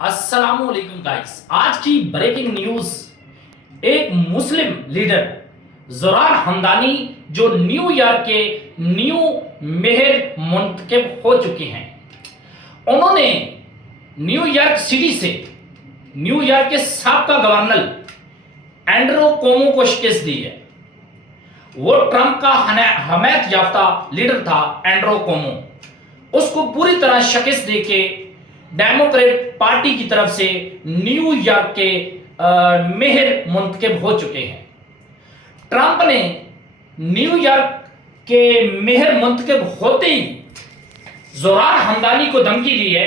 अस्सलाम वालेकुम गाइस। आज की ब्रेकिंग न्यूज, एक मुस्लिम लीडर जोरान हमदानी जो न्यूयॉर्क के न्यू मेयर मुंतखब हो चुके हैं, उन्होंने न्यूयॉर्क सिटी से न्यूयॉर्क के साबका गवर्नर एंड्रू कोमो को शिकस्त दी है। वो ट्रंप का हमायत याफ्ता लीडर था एंड्रू कोमो, उसको पूरी तरह शिकस्त देके डेमोक्रेट पार्टी की तरफ से न्यूयॉर्क के मेयर मुंतखब हो चुके हैं। ट्रंप ने न्यूयॉर्क के मेयर मुंतखब होते ही जोरान हमदानी को धमकी दी है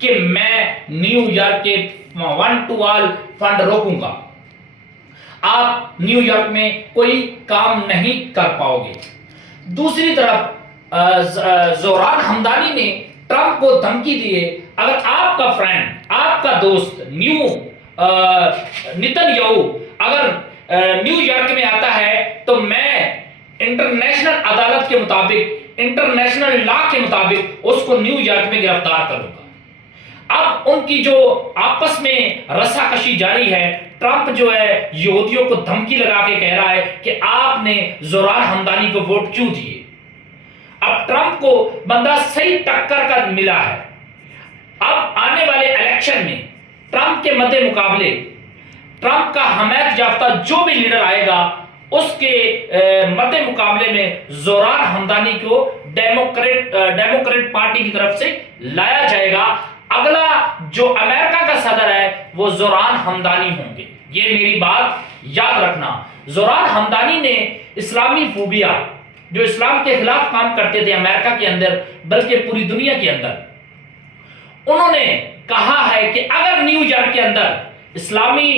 कि मैं न्यूयॉर्क के वन टू ऑल फंड रोकूंगा, आप न्यूयॉर्क में कोई काम नहीं कर पाओगे। दूसरी तरफ जोरान हमदानी ने ट्रंप को धमकी दी है, अगर आपका फ्रेंड, आपका दोस्त नेतन्याहू अगर न्यूयॉर्क में आता है तो मैं इंटरनेशनल अदालत के मुताबिक, इंटरनेशनल लॉ के मुताबिक उसको न्यूयॉर्क में गिरफ्तार करूंगा। अब उनकी जो आपस में रस्साकशी जारी है, ट्रंप जो है यहूदियों को धमकी लगा के कह रहा है कि आपने जोरान हमदानी को वोट क्यों दिए। अब ट्रंप को बंदा सही टक्कर का मिला है। अब आने वाले इलेक्शन में ट्रंप के मद्दे मुकाबले ट्रंप का हमायत याफ्ता जो भी लीडर आएगा, उसके मद्दे मुकाबले में जोरान हमदानी को डेमोक्रेट पार्टी की तरफ से लाया जाएगा। अगला जो अमेरिका का सदर है वो जोरान हमदानी होंगे, ये मेरी बात याद रखना। जोरान हमदानी ने इस्लामी फोबिया, जो इस्लाम के खिलाफ काम करते थे अमेरिका के अंदर बल्कि पूरी दुनिया के अंदर, उन्होंने कहा है कि अगर न्यूयॉर्क के अंदर इस्लामी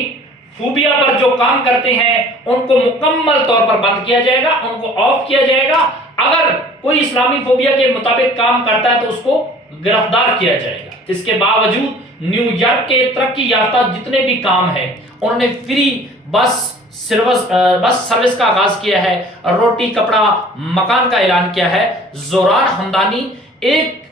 फोबिया पर जो काम करते हैं उनको मुकम्मल तौर पर बंद किया जाएगा, उनको ऑफ किया जाएगा। अगर कोई इस्लामी फोबिया के मुताबिक काम करता है तो उसको गिरफ्तार किया जाएगा। इसके बावजूद न्यूयॉर्क के तरक्की याफ्ता जितने भी काम है, उन्होंने फ्री बस सर्विस का आगाज किया है, रोटी कपड़ा मकान का ऐलान किया है। जोरान हमदानी एक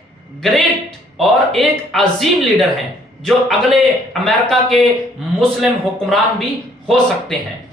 ग्रेट और एक अजीम लीडर हैं जो अगले अमेरिका के मुस्लिम हुक्मरान भी हो सकते हैं।